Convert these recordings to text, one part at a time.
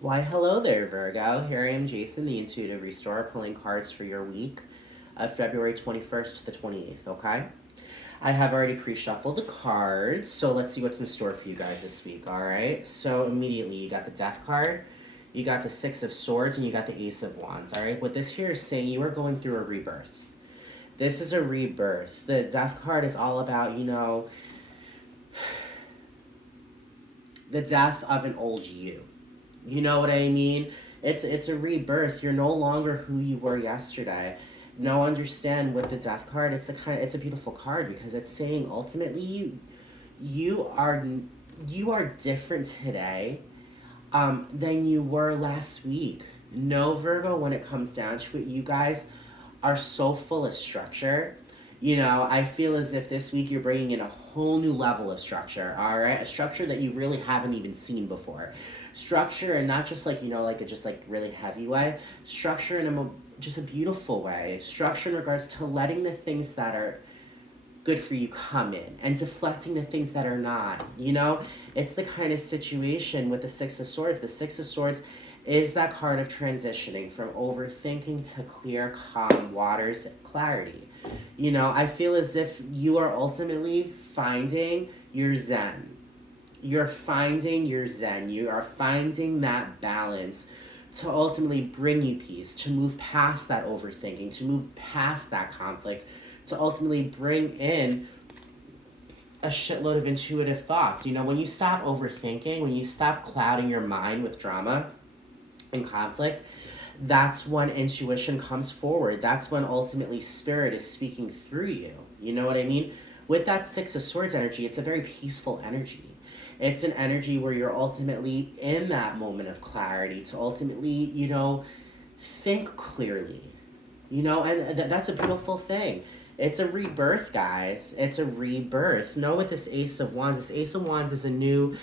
Why, hello there, Virgo. Here I am, Jason, the Intuitive Restorer, pulling cards for your week of February 21st to the 28th, okay? I have already pre shuffled the cards, so let's see what's in store for you guys this week, alright? So, immediately, you got the Death card, you got the Six of Swords, and you got the Ace of Wands, alright? What this here is saying, you are going through a rebirth. This is a rebirth. The Death card is all about, the death of an old you. You know what I mean? It's a rebirth. You're no longer who you were yesterday. No, understand with the death card, it's a beautiful card because it's saying ultimately you are you are different today than you were last week. No, Virgo, when it comes down to it, you guys are so full of structure. I feel as if this week you're bringing in a whole new level of structure, all right? A structure that you really haven't even seen before. Structure, and not just like, like a just like really heavy way. Structure in just a beautiful way. Structure in regards to letting the things that are good for you come in and deflecting the things that are not. It's the kind of situation with the Six of Swords. The Six of Swords is that card of transitioning from overthinking to clear, calm waters, clarity. I feel as if you are ultimately finding your zen. You're finding your zen. You are finding that balance to ultimately bring you peace, to move past that overthinking, to move past that conflict, to ultimately bring in a shitload of intuitive thoughts. When you stop overthinking, when you stop clouding your mind with drama and conflict, that's when intuition comes forward. That's when ultimately spirit is speaking through you. You know what I mean? With that Six of Swords energy, it's a very peaceful energy. It's an energy where you're ultimately in that moment of clarity to ultimately, think clearly. And that's a beautiful thing. It's a rebirth, guys. It's a rebirth. Know with this Ace of Wands, this Ace of Wands is a new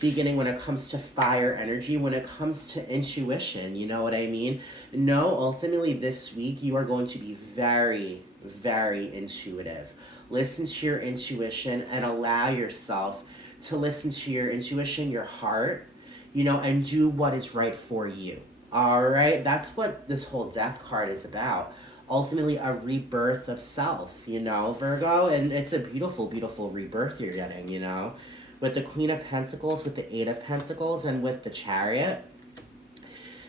beginning when it comes to fire energy, when it comes to intuition. You know what I mean? No, ultimately this week you are going to be very, very intuitive. Listen to your intuition and allow yourself to listen to your intuition, your heart, and do what is right for you. All right? That's what this whole death card is about. Ultimately, a rebirth of self, Virgo? And it's a beautiful, beautiful rebirth you're getting. With the Queen of Pentacles, with the Eight of Pentacles, and with the Chariot.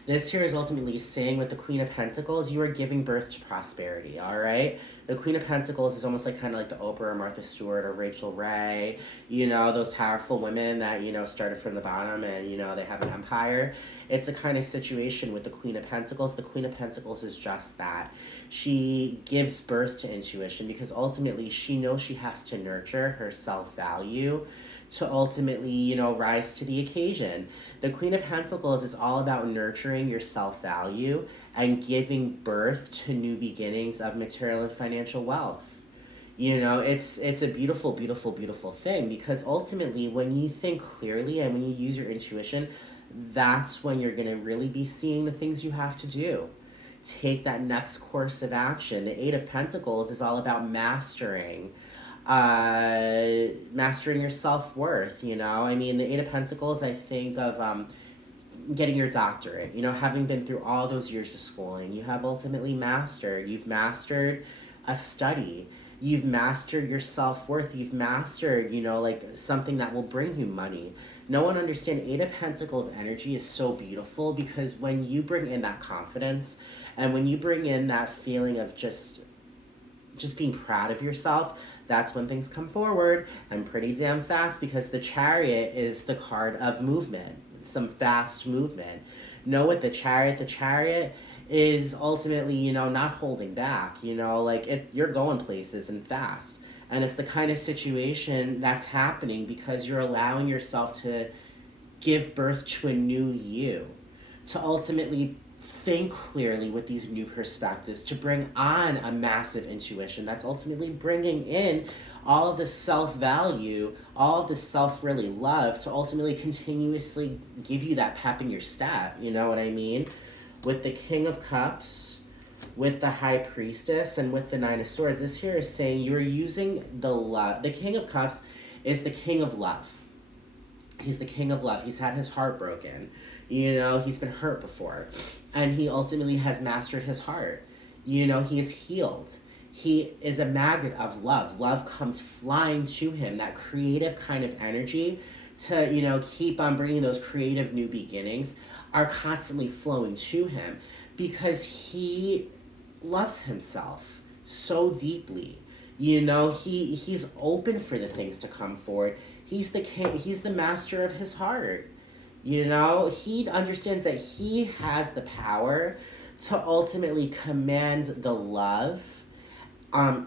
This here is ultimately saying with the Queen of Pentacles, you are giving birth to prosperity, all right? The Queen of Pentacles is almost like kind of like the Oprah or Martha Stewart or Rachel Ray, those powerful women that, started from the bottom and, they have an empire. It's a kind of situation with the Queen of Pentacles. The Queen of Pentacles is just that. She gives birth to intuition because ultimately she knows she has to nurture her self-value to ultimately, rise to the occasion. The Queen of Pentacles is all about nurturing your self-value and giving birth to new beginnings of material and financial wealth. It's a beautiful, beautiful, beautiful thing because ultimately when you think clearly and when you use your intuition, that's when you're going to really be seeing the things you have to do. Take that next course of action. The Eight of Pentacles is all about mastering your self-worth. I mean, the Eight of Pentacles, I think of getting your doctorate, having been through all those years of schooling. You have ultimately you've mastered a study, you've mastered your self-worth, you've mastered, like something that will bring you money. No one understands Eight of Pentacles energy is so beautiful because when you bring in that confidence and when you bring in that feeling of just being proud of yourself, that's when things come forward and pretty damn fast because the Chariot is the card of movement, some fast movement. No, with the Chariot is ultimately, not holding back, you're going places and fast. And it's the kind of situation that's happening because you're allowing yourself to give birth to a new you, to ultimately think clearly with these new perspectives, to bring on a massive intuition that's ultimately bringing in all of the self-value, all of the self-really love to ultimately continuously give you that pep in your step, you know what I mean? With the King of Cups, with the High Priestess, and with the Nine of Swords, this here is saying you're using the love. The King of Cups is the king of love. He's the king of love. He's had his heart broken. You know, he's been hurt before. And he ultimately has mastered his heart. You know, he is healed. He is a magnet of love. Love comes flying to him, that creative kind of energy to, you know, keep on bringing those creative new beginnings are constantly flowing to him because he loves himself so deeply. You know, he's open for the things to come forward. He's the king, he's the master of his heart. You know, he understands that he has the power to ultimately command the love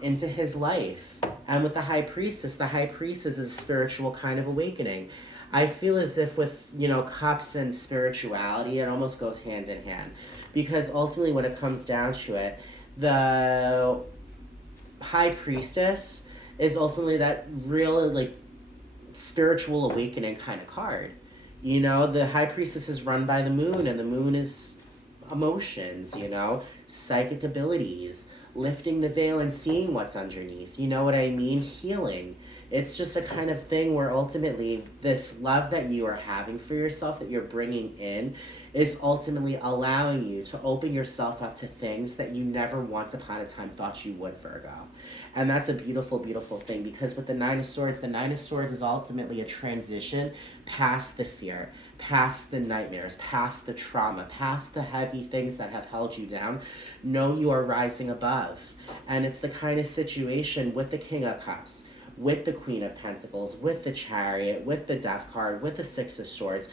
into his life. And with the high priestess is a spiritual kind of awakening. I feel as if with, you know, cups and spirituality, it almost goes hand in hand. Because ultimately, when it comes down to it, the high priestess is ultimately that real, like, spiritual awakening kind of card. You know, the high priestess is run by the moon, and the moon is emotions, you know, psychic abilities, lifting the veil and seeing what's underneath. You know what I mean? Healing. It's just a kind of thing where ultimately this love that you are having for yourself, that you're bringing in, is ultimately allowing you to open yourself up to things that you never once upon a time thought you would, Virgo. And that's a beautiful, beautiful thing because with the Nine of Swords, the Nine of Swords is ultimately a transition past the fear, past the nightmares, past the trauma, past the heavy things that have held you down. Know you are rising above. And it's the kind of situation with the King of Cups, with the Queen of Pentacles, with the Chariot, with the Death card, with the Six of Swords.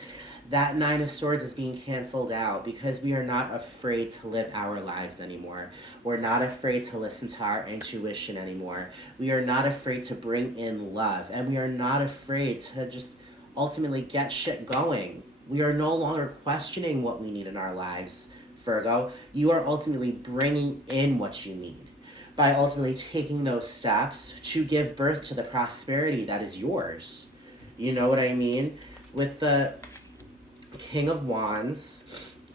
That Nine of Swords is being canceled out because we are not afraid to live our lives anymore. We're not afraid to listen to our intuition anymore. We are not afraid to bring in love. And we are not afraid to just ultimately get shit going. We are no longer questioning what we need in our lives, Virgo. You are ultimately bringing in what you need by ultimately taking those steps to give birth to the prosperity that is yours. You know what I mean? With the King of Wands,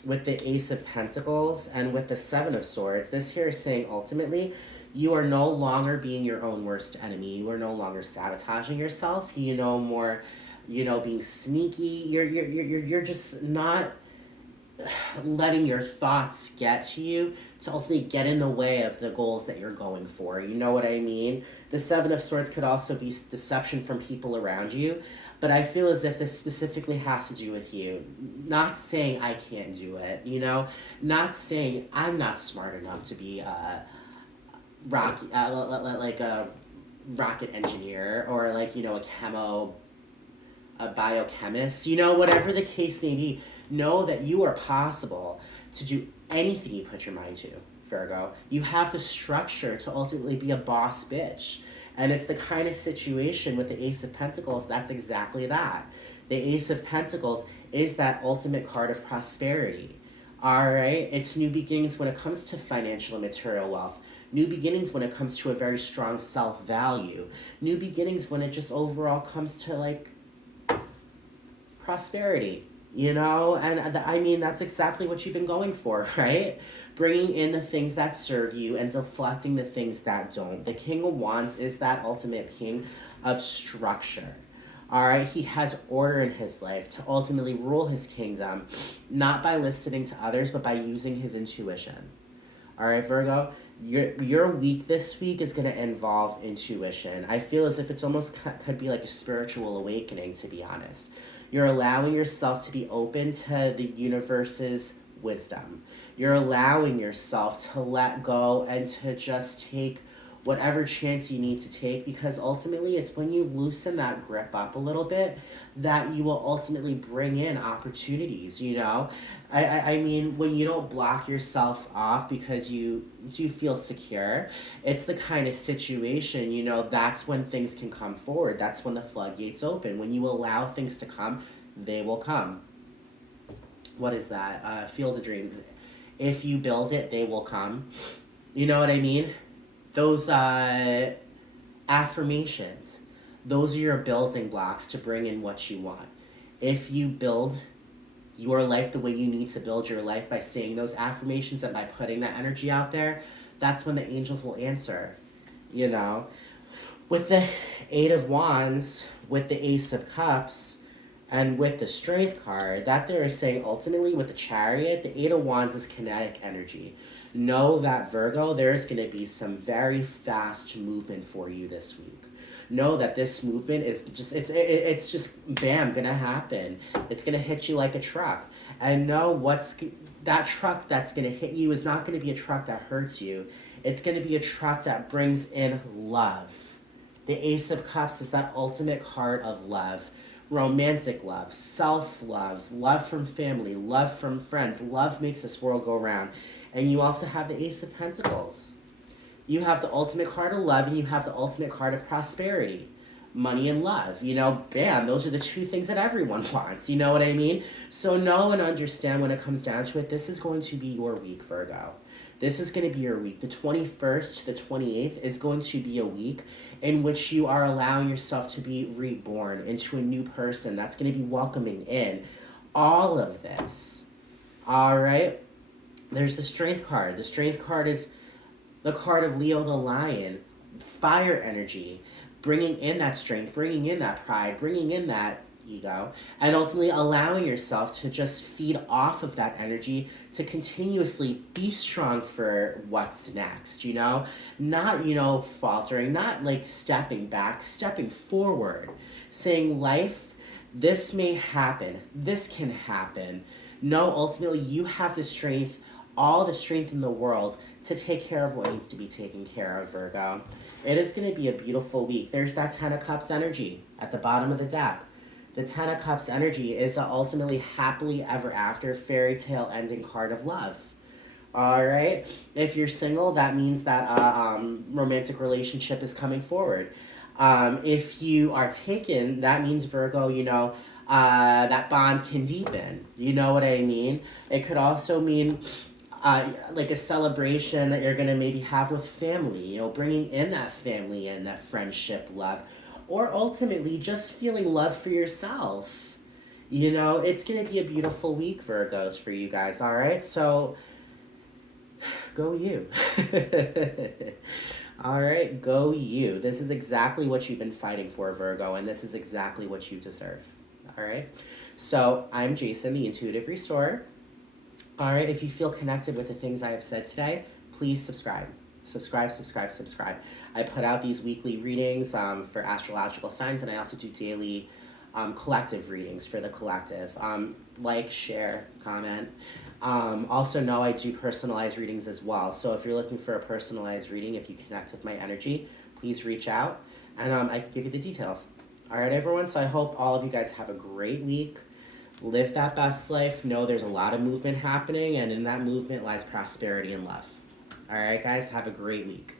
with the Ace of Pentacles, and with the Seven of Swords, this here is saying ultimately you are no longer being your own worst enemy. You are no longer sabotaging yourself. You no more, you know, being sneaky. You're just not letting your thoughts get to you to ultimately get in the way of the goals that you're going for. You know what I mean? The Seven of Swords could also be deception from people around you, but I feel as if this specifically has to do with you. Not saying I can't do it, you know? Not saying I'm not smart enough to be a like a rocket engineer or like, you know, a biochemist, you know, whatever the case may be. Know that you are possible to do anything you put your mind to, Virgo. You have the structure to ultimately be a boss bitch. And it's the kind of situation with the Ace of Pentacles, that's exactly that. The Ace of Pentacles is that ultimate card of prosperity. All right? It's new beginnings when it comes to financial and material wealth. New beginnings when it comes to a very strong self-value. New beginnings when it just overall comes to, like, prosperity. You know, and I mean, that's exactly what you've been going for, right? Bringing in the things that serve you and deflecting the things that don't. The King of Wands is that ultimate king of structure. All right, he has order in his life to ultimately rule his kingdom, not by listening to others, but by using his intuition. All right, Virgo, your week this week is going to involve intuition. I feel as if it's almost could be like a spiritual awakening, to be honest. You're allowing yourself to be open to the universe's wisdom. You're allowing yourself to let go and to just take whatever chance you need to take, because ultimately it's when you loosen that grip up a little bit that you will ultimately bring in opportunities, you know? I mean, when you don't block yourself off because you do feel secure, it's the kind of situation, you know, that's when things can come forward. That's when the floodgates open. When you allow things to come, they will come. What is that? Field of Dreams. If you build it, they will come. You know what I mean? Those affirmations, those are your building blocks to bring in what you want. If you build your life the way you need to build your life by saying those affirmations and by putting that energy out there, that's when the angels will answer, you know? With the Eight of Wands, with the Ace of Cups, And with the Strength card, that there is saying ultimately with the Chariot, the Eight of Wands is kinetic energy. Know that Virgo, there's going to be some very fast movement for you this week. Know that this movement is just, it's just, bam, going to happen. It's going to hit you like a truck. And know that truck that's going to hit you is not going to be a truck that hurts you. It's going to be a truck that brings in love. The Ace of Cups is that ultimate card of love. Romantic love, self-love, love from family, love from friends. Love makes this world go round. And you also have the Ace of Pentacles. You have the ultimate card of love and you have the ultimate card of prosperity. Money and love. You know, bam, those are the two things that everyone wants. You know what I mean? So know and understand when it comes down to it, this is going to be your week, Virgo. This is going to be your week. The 21st to the 28th is going to be a week in which you are allowing yourself to be reborn into a new person that's going to be welcoming in all of this. All right? There's the Strength card. The Strength card is the card of Leo the Lion, fire energy, bringing in that strength, bringing in that pride, bringing in that ego, and ultimately allowing yourself to just feed off of that energy to continuously be strong for what's next, you know? Not, faltering, not like stepping back, stepping forward, saying, life, this may happen, this can happen. No, ultimately, you have the strength, all the strength in the world to take care of what needs to be taken care of, Virgo. It is going to be a beautiful week. There's that Ten of Cups energy at the bottom of the deck. The Ten of Cups energy is the ultimately happily ever after fairy tale ending card of love. All right? If you're single, that means that romantic relationship is coming forward. If you are taken, that means, Virgo, that bond can deepen. You know what I mean? It could also mean like a celebration that you're going to maybe have with family, bringing in that family and that friendship, love. Or ultimately just feeling love for yourself. It's going to be a beautiful week, Virgos, for you guys, all right? So, go you. All right, go you. This is exactly what you've been fighting for, Virgo, and this is exactly what you deserve, all right? So, I'm Jason, the Intuitive Restorer. All right, if you feel connected with the things I have said today, please subscribe. Subscribe. I put out these weekly readings for astrological signs, and I also do daily collective readings for the collective. Like, share, comment. Also know I do personalized readings as well. So if you're looking for a personalized reading, if you connect with my energy, please reach out, and I can give you the details. All right, everyone, so I hope all of you guys have a great week. Live that best life. Know there's a lot of movement happening, and in that movement lies prosperity and love. All right, guys, have a great week.